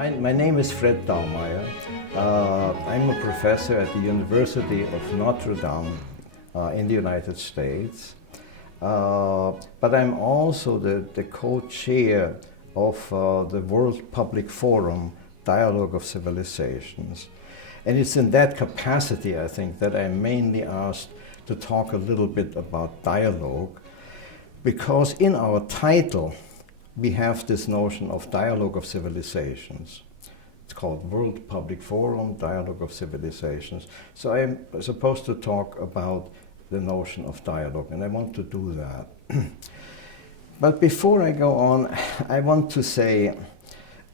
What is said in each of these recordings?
My name is Fred Dallmayr. I'm a professor at the University of Notre Dame in the United States. But I'm also the co-chair of the World Public Forum, Dialogue of Civilizations. And it's in that capacity, I think, that I'm mainly asked to talk a little bit about dialogue, because in our title, we have this notion of dialogue of civilizations. It's called World Public Forum, Dialogue of Civilizations. So I'm supposed to talk about the notion of dialogue, and I want to do that. But before I go on, I want to say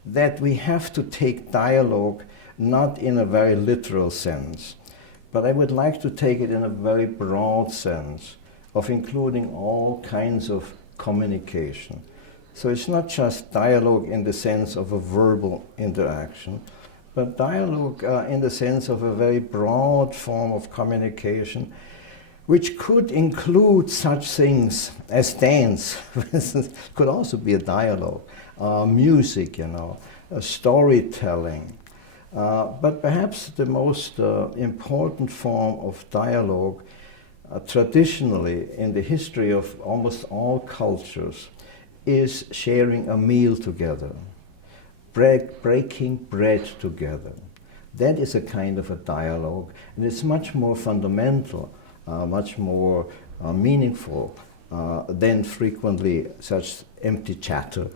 that we have to take dialogue not in a very literal sense, but I would like to take it in a very broad sense of including all kinds of communication. So it's not just dialogue in the sense of a verbal interaction, but dialogue in the sense of a very broad form of communication, which could include such things as dance, for instance, could also be a dialogue, music, storytelling. But perhaps the most important form of dialogue traditionally in the history of almost all cultures is sharing a meal together, breaking bread together. That is a kind of a dialogue, and it's much more fundamental, much more meaningful than frequently such empty chatter,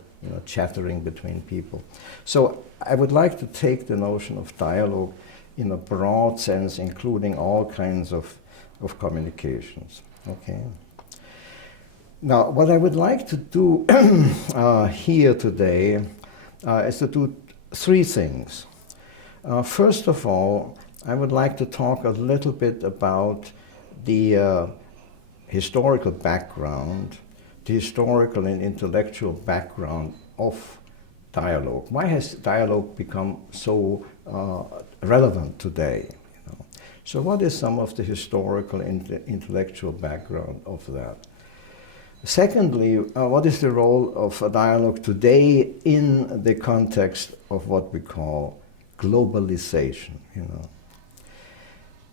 chattering between people. So I would like to take the notion of dialogue in a broad sense, including all kinds of communications. Okay. Now, what I would like to do here today is to do three things. First of all, I would like to talk a little bit about the historical background, the historical and intellectual background of dialogue. Why has dialogue become so relevant today? So what is some of the historical and intellectual background of that? Secondly, what is the role of a dialogue today in the context of what we call globalization?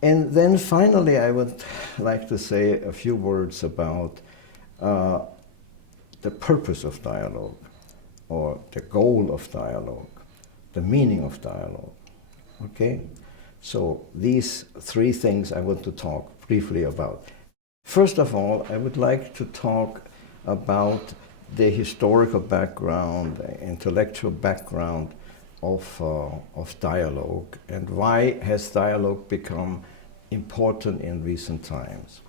And then finally, I would like to say a few words about the purpose of dialogue, or the goal of dialogue, the meaning of dialogue. Okay? So these three things I want to talk briefly about. First of all, I would like to talk about the historical background, the intellectual background of dialogue, and why has dialogue become important in recent times.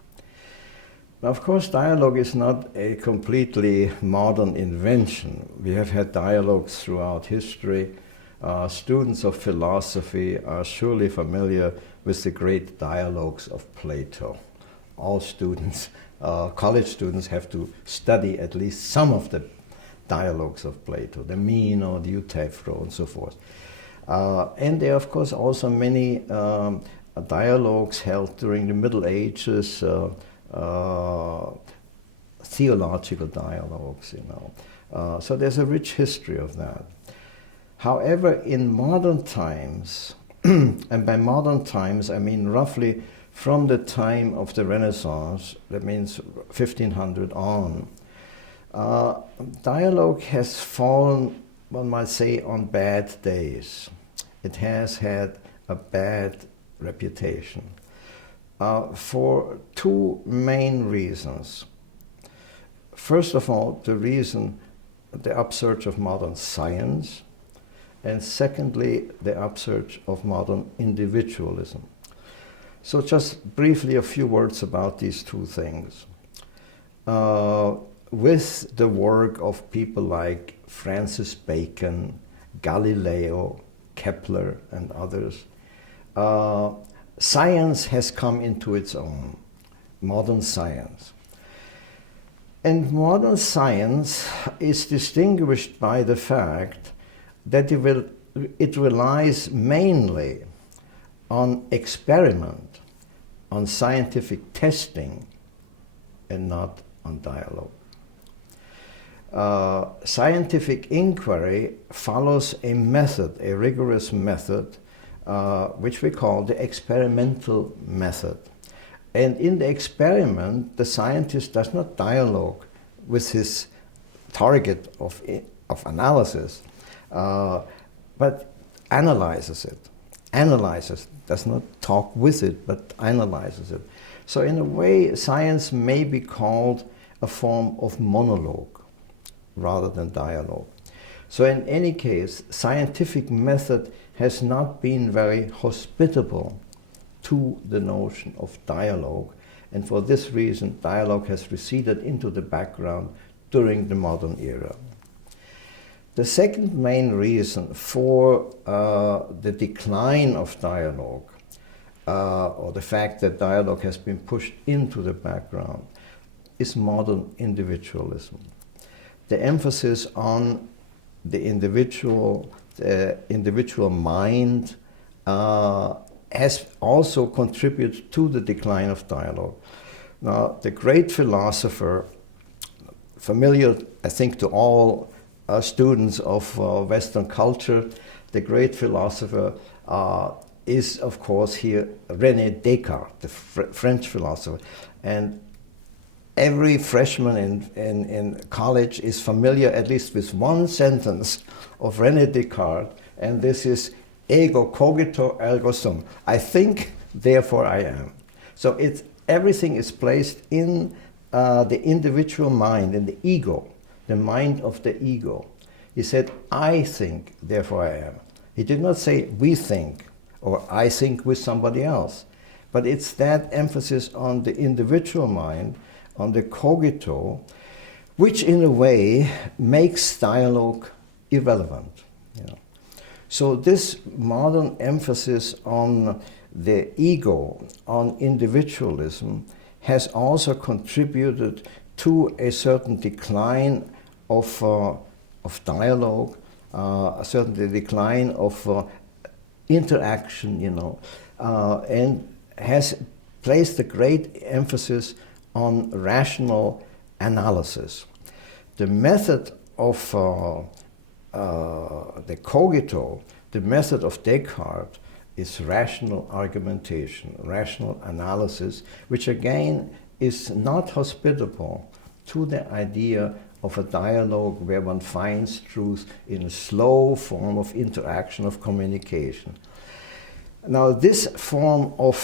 Now, of course, dialogue is not a completely modern invention. We have had dialogues throughout history. Students of philosophy are surely familiar with the great dialogues of Plato. All students, college students, have to study at least some of the dialogues of Plato, the Meno, the Euthyphro, and so forth. And there are, of course, also many dialogues held during the Middle Ages, theological dialogues, So there's a rich history of that. However, in modern times, and by modern times I mean roughly from the time of the Renaissance, that means 1500 on, dialogue has fallen, one might say, on bad days. It has had a bad reputation for two main reasons. First of all, the upsurge of modern science, and secondly, the upsurge of modern individualism. So just briefly a few words about these two things. With the work of people like Francis Bacon, Galileo, Kepler, and others, science has come into its own, modern science. And modern science is distinguished by the fact that it relies mainly on experiment, on scientific testing, and not on dialogue. scientific inquiry follows a method, a rigorous method, which we call the experimental method. And in the experiment, the scientist does not dialogue with his target of analysis, but analyzes it. Analyzes, does not talk with it, but analyzes it. So in a way, science may be called a form of monologue rather than dialogue. So in any case, scientific method has not been very hospitable to the notion of dialogue, and for this reason dialogue has receded into the background during the modern era. The second main reason for the decline of dialogue, or the fact that dialogue has been pushed into the background, is modern individualism. The emphasis on the individual mind has also contributed to the decline of dialogue. Now, the great philosopher, familiar, I think, to all students of Western culture, the great philosopher is, of course, here René Descartes, the French philosopher. And every freshman in college is familiar at least with one sentence of René Descartes, and this is ego cogito ergo sum. I think, therefore I am. So everything is placed in the individual mind, in the ego, the mind of the ego. He said, I think, therefore I am. He did not say, we think, or I think with somebody else. But it's that emphasis on the individual mind, on the cogito, which in a way makes dialogue irrelevant. You know. So this modern emphasis on the ego, on individualism, has also contributed to a certain decline of dialogue, a certain decline of interaction, you know, and has placed a great emphasis on rational analysis. The method of the cogito, the method of Descartes, is rational argumentation, rational analysis, which again is not hospitable to the idea of a dialogue where one finds truth in a slow form of interaction, of communication. Now, this form of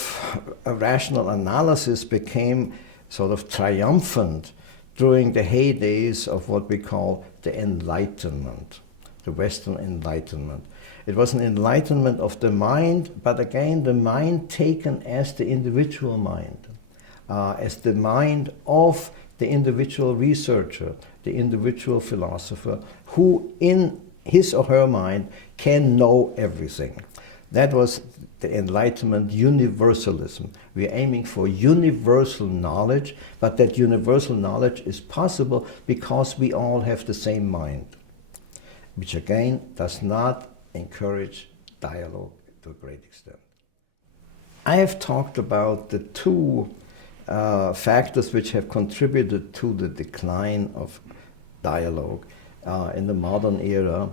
rational analysis became sort of triumphant during the heydays of what we call the Enlightenment, the Western Enlightenment. It was an enlightenment of the mind, but again, the mind taken as the individual mind, as the mind of the individual researcher, the individual philosopher, who in his or her mind can know everything. That was the Enlightenment universalism. We are aiming for universal knowledge, but that universal knowledge is possible because we all have the same mind, which again does not encourage dialogue to a great extent. I have talked about the two factors which have contributed to the decline of dialogue in the modern era.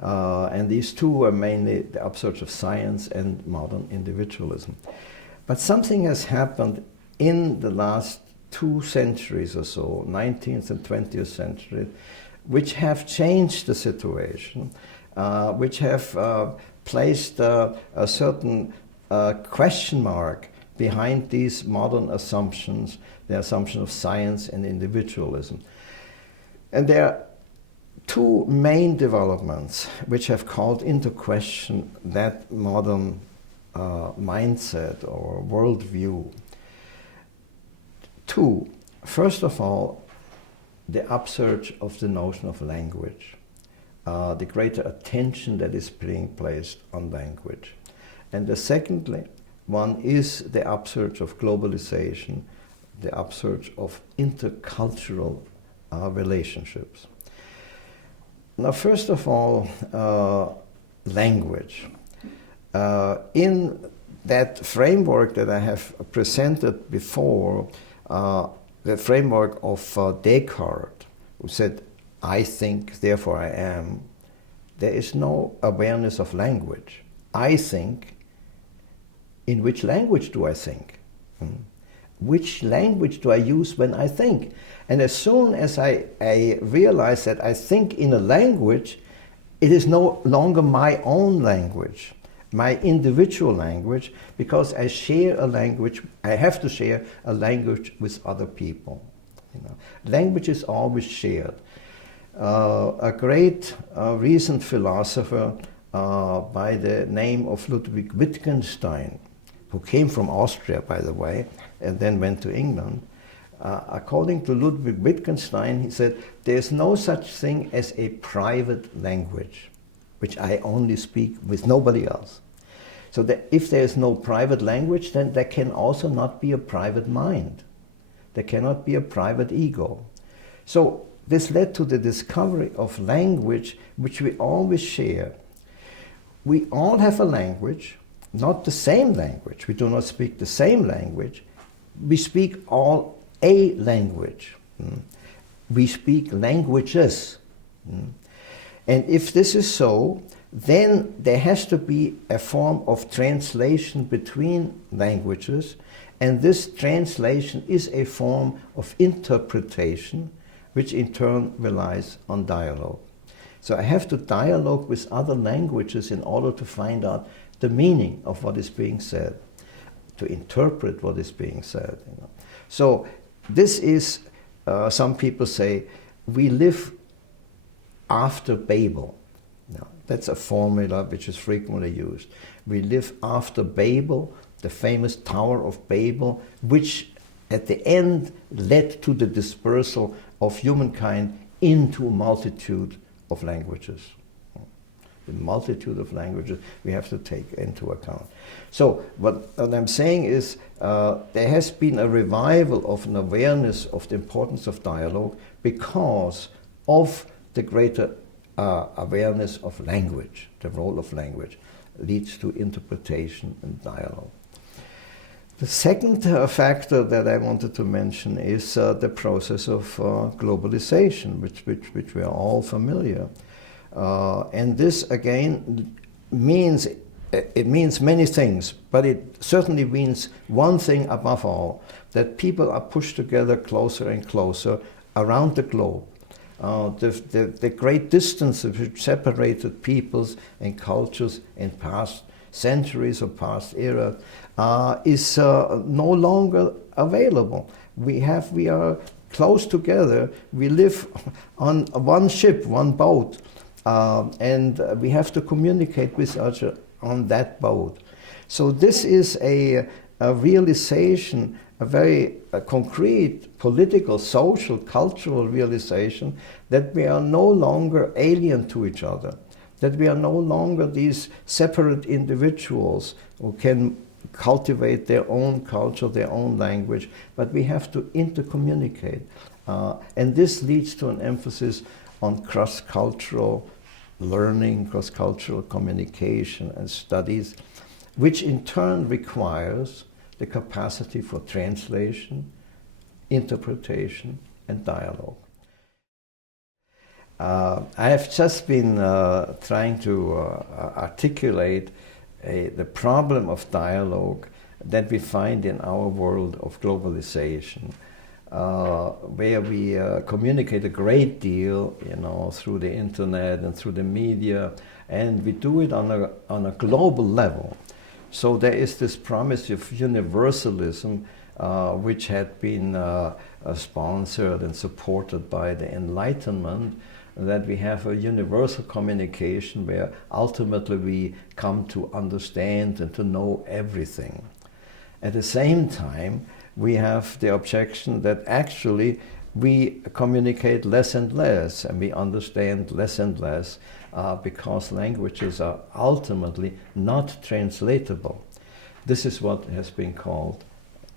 And these two are mainly the upsurge of science and modern individualism. But something has happened in the last 2 centuries or so, 19th and 20th century, which have changed the situation, which have placed a certain question mark behind these modern assumptions, the assumption of science and individualism. And there are 2 main developments which have called into question that modern mindset or worldview. 2. First of all, the upsurge of the notion of language, the greater attention that is being placed on language. And the second one is the upsurge of globalization, the upsurge of intercultural relationships. Now, first of all, language. In that framework that I have presented before, the framework of Descartes, who said, I think, therefore I am, there is no awareness of language. I think, in which language do I think? Which language do I use when I think? And as soon as I realize that I think in a language, it is no longer my own language, my individual language, because I share a language, I have to share a language with other people. You know, language is always shared. A great recent philosopher by the name of Ludwig Wittgenstein, who came from Austria, by the way, and then went to England. According to Ludwig Wittgenstein, he said, there's no such thing as a private language, which I only speak with nobody else. So that if there is no private language, then there can also not be a private mind. There cannot be a private ego. So this led to the discovery of language, which we always share. We all have a language, not the same language. We do not speak the same language. We speak all a language. We speak languages. And if this is so, then there has to be a form of translation between languages, and this translation is a form of interpretation, which in turn relies on dialogue. So I have to dialogue with other languages in order to find out the meaning of what is being said, to interpret what is being said. You know. So this is, some people say, we live after Babel. No, that's a formula which is frequently used. We live after Babel, the famous Tower of Babel, which at the end led to the dispersal of humankind into a multitude of languages. The multitude of languages we have to take into account. So what I'm saying is there has been a revival of an awareness of the importance of dialogue because of the greater awareness of language. The role of language leads to interpretation and dialogue. The second factor that I wanted to mention is the process of globalization, which we are all familiar. And this again means, it means many things, but it certainly means one thing above all, that people are pushed together closer and closer around the globe. The great distances which separated peoples and cultures in past centuries or past eras is no longer available. We are close together, we live on one ship, one boat, and we have to communicate with each other on that boat. So this is a realization, a very concrete political, social, cultural realization that we are no longer alien to each other, that we are no longer these separate individuals who can cultivate their own culture, their own language, but we have to intercommunicate. And this leads to an emphasis on cross-cultural learning, cross-cultural communication and studies, which in turn requires the capacity for translation, interpretation, and dialogue. I have just been trying to articulate the problem of dialogue that we find in our world of globalization, where we communicate a great deal, you know, through the internet and through the media, and we do it on a global level. So there is this promise of universalism, which had been sponsored and supported by the Enlightenment, that we have a universal communication where ultimately we come to understand and to know everything. At the same time, we have the objection that actually we communicate less and less and we understand less and less because languages are ultimately not translatable. This is what has been called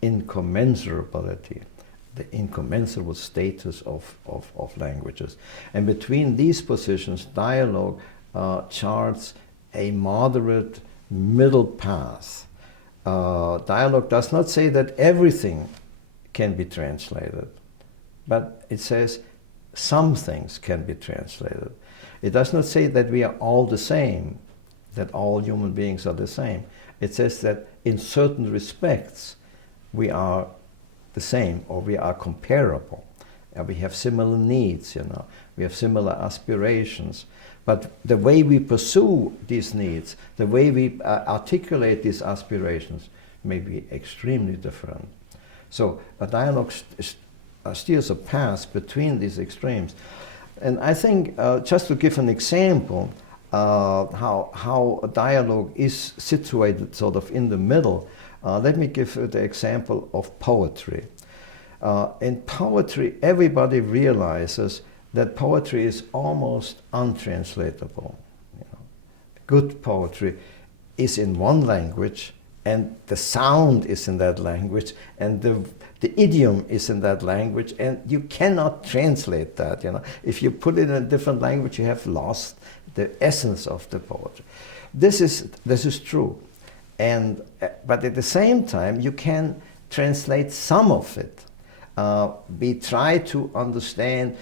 incommensurability, the incommensurable status of languages. And between these positions, dialogue charts a moderate middle path. Dialogue does not say that everything can be translated, but it says some things can be translated. It does not say that we are all the same, that all human beings are the same. It says that in certain respects we are the same, or we are comparable. We have similar needs, we have similar aspirations. But the way we pursue these needs, the way we articulate these aspirations may be extremely different. So a dialogue steers a path between these extremes. And I think, just to give an example, how a dialogue is situated sort of in the middle, let me give the example of poetry. In poetry, everybody realizes that poetry is almost untranslatable. Good poetry is in one language, and the sound is in that language, and the idiom is in that language, and you cannot translate that. If you put it in a different language, you have lost the essence of the poetry. This is true, but at the same time, you can translate some of it. We try to understand,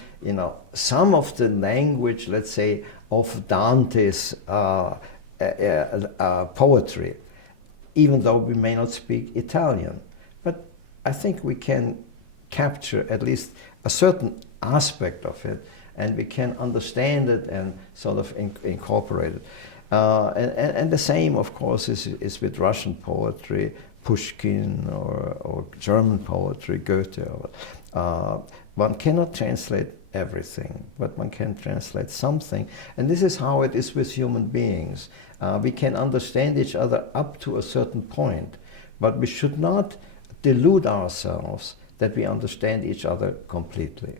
some of the language, let's say, of Dante's poetry, even though we may not speak Italian. But I think we can capture at least a certain aspect of it, and we can understand it and sort of incorporate it. And the same, of course, is with Russian poetry, Pushkin, or German poetry, Goethe. One cannot translate everything, but one can translate something. And this is how it is with human beings. We can understand each other up to a certain point, but we should not delude ourselves that we understand each other completely.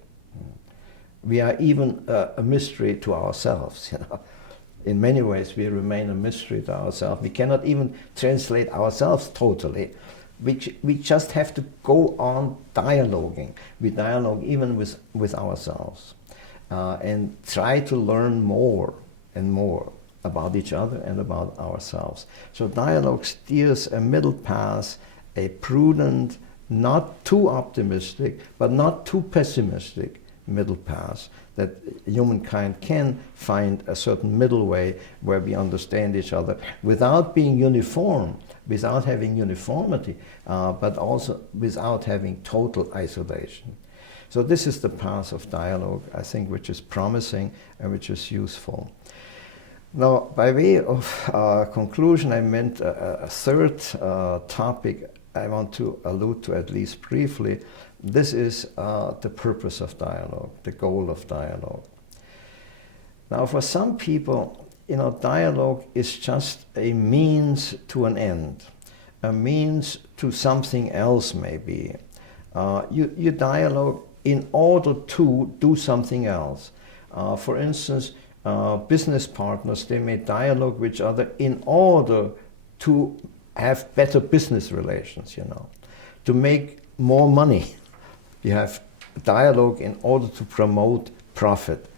We are even a mystery to ourselves. In many ways, we remain a mystery to ourselves. We cannot even translate ourselves totally. We just have to go on dialoguing. We dialogue even with ourselves, and try to learn more and more about each other and about ourselves. So dialogue steers a middle path, a prudent, not too optimistic, but not too pessimistic middle path, that humankind can find a certain middle way where we understand each other without being uniform, without having uniformity, but also without having total isolation. So this is the path of dialogue, I think, which is promising and which is useful. Now, by way of conclusion, I meant a third topic I want to allude to, at least briefly. This is the purpose of dialogue, the goal of dialogue. Now, for some people, dialogue is just a means to an end, a means to something else, maybe. You dialogue in order to do something else. For instance, business partners, they may dialogue with each other in order to have better business relations, to make more money. You have dialogue in order to promote profit.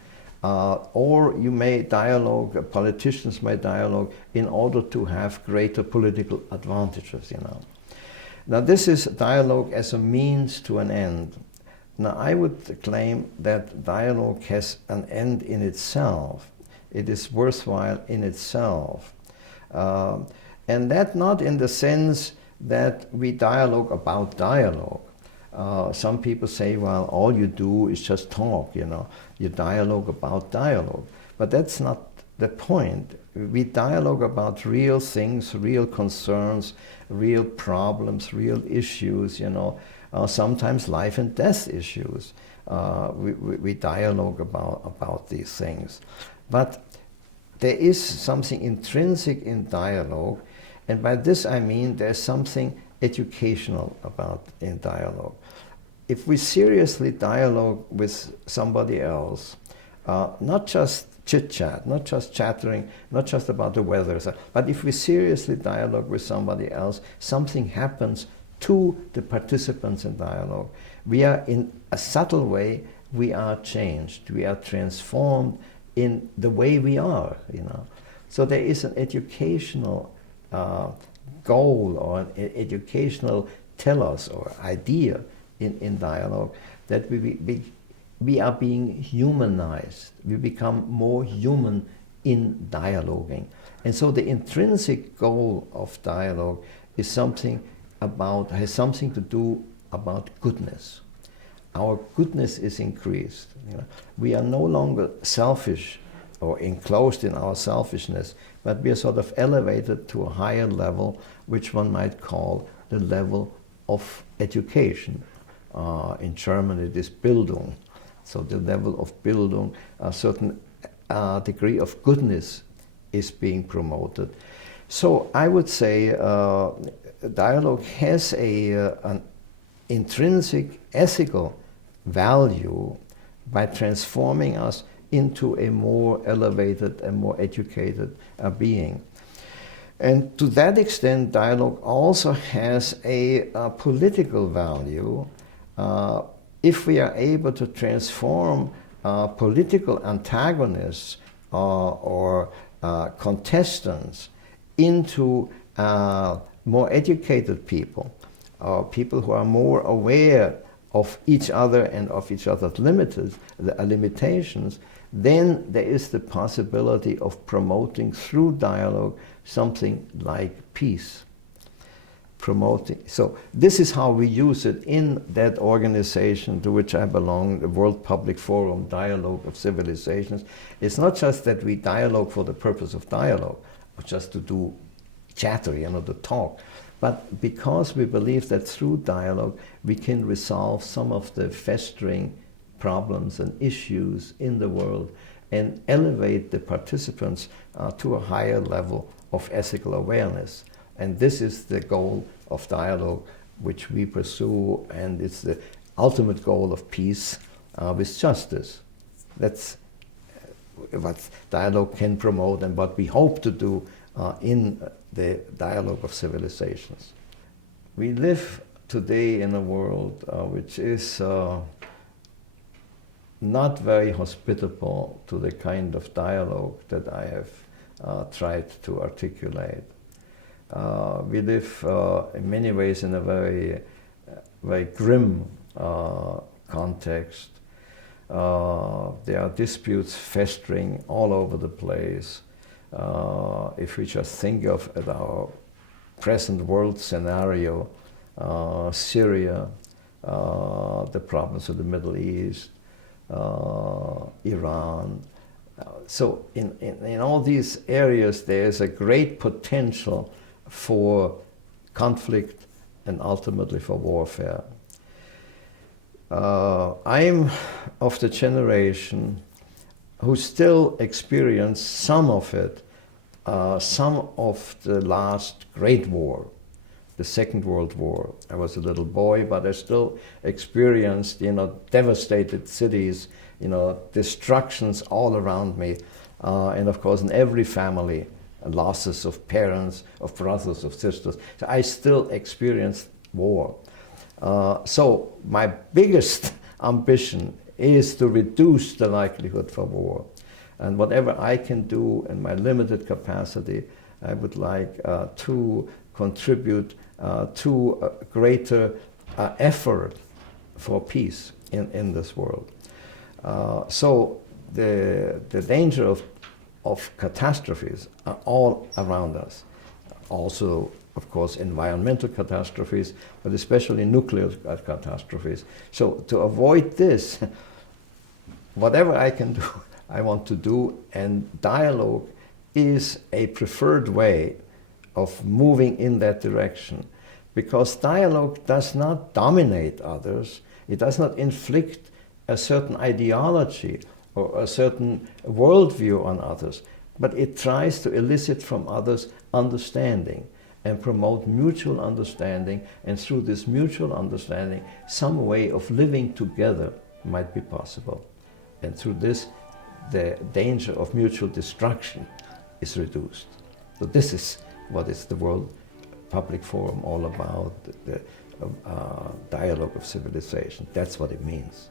Or you may dialogue, politicians may dialogue in order to have greater political advantages, Now this is dialogue as a means to an end. Now I would claim that dialogue has an end in itself. It is worthwhile in itself. And that not in the sense that we dialogue about dialogue. Some people say, well, all you do is just talk, You dialogue about dialogue. But that's not the point. We dialogue about real things, real concerns, real problems, real issues, sometimes life and death issues. We dialogue about these things. But there is something intrinsic in dialogue, and by this I mean there's something educational in dialogue. If we seriously dialogue with somebody else, not just chit-chat, not just chattering, not just about the weather, but if we seriously dialogue with somebody else, something happens to the participants in dialogue. We are, in a subtle way, we are changed, we are transformed in the way we are, So there is an educational goal or an educational telos or idea in dialogue, that we are being humanized. We become more human in dialoguing. And so the intrinsic goal of dialogue is has something to do about goodness. Our goodness is increased. We are no longer selfish or enclosed in our selfishness, but we are sort of elevated to a higher level, which one might call the level of education. In German it is Bildung. So the level of Bildung, a certain degree of goodness is being promoted. So I would say dialogue has an intrinsic ethical value by transforming us into a more elevated and more educated being. And to that extent, dialogue also has a political value. If we are able to transform political antagonists or contestants into more educated people, people who are more aware of each other and of each other's limitations, then there is the possibility of promoting through dialogue something like peace. So this is how we use it in that organization to which I belong, the World Public Forum, Dialogue of Civilizations. It's not just that we dialogue for the purpose of dialogue, or just to do chatter, to talk, but because we believe that through dialogue we can resolve some of the festering problems and issues in the world and elevate the participants to a higher level of ethical awareness. And this is the goal of dialogue which we pursue, and it's the ultimate goal of peace with justice. That's what dialogue can promote and what we hope to do in the dialogue of civilizations. We live today in a world which is not very hospitable to the kind of dialogue that I have tried to articulate. We live in many ways in a very, very grim context. There are disputes festering all over the place. If we just think of our present world scenario, Syria, the problems of the Middle East, Iran. So in all these areas there is a great potential for conflict and ultimately for warfare. I'm of the generation who still experienced some of it, some of the last Great War, the Second World War. I was a little boy, but I still experienced, devastated cities, destructions all around me, and of course in every family, losses of parents, of brothers, of sisters. So I still experienced war. So my biggest ambition is to reduce the likelihood for war. And whatever I can do in my limited capacity, I would like to contribute to a greater effort for peace in this world. So the danger of catastrophes are all around us. Also, of course, environmental catastrophes, but especially nuclear catastrophes. So to avoid this, whatever I can do, I want to do, and dialogue is a preferred way of moving in that direction, because dialogue does not dominate others, it does not inflict a certain ideology or a certain worldview on others, but it tries to elicit from others understanding and promote mutual understanding, and through this mutual understanding, some way of living together might be possible. And through this, the danger of mutual destruction is reduced. So this is what is the World Public Forum all about, the dialogue of civilization. That's what it means.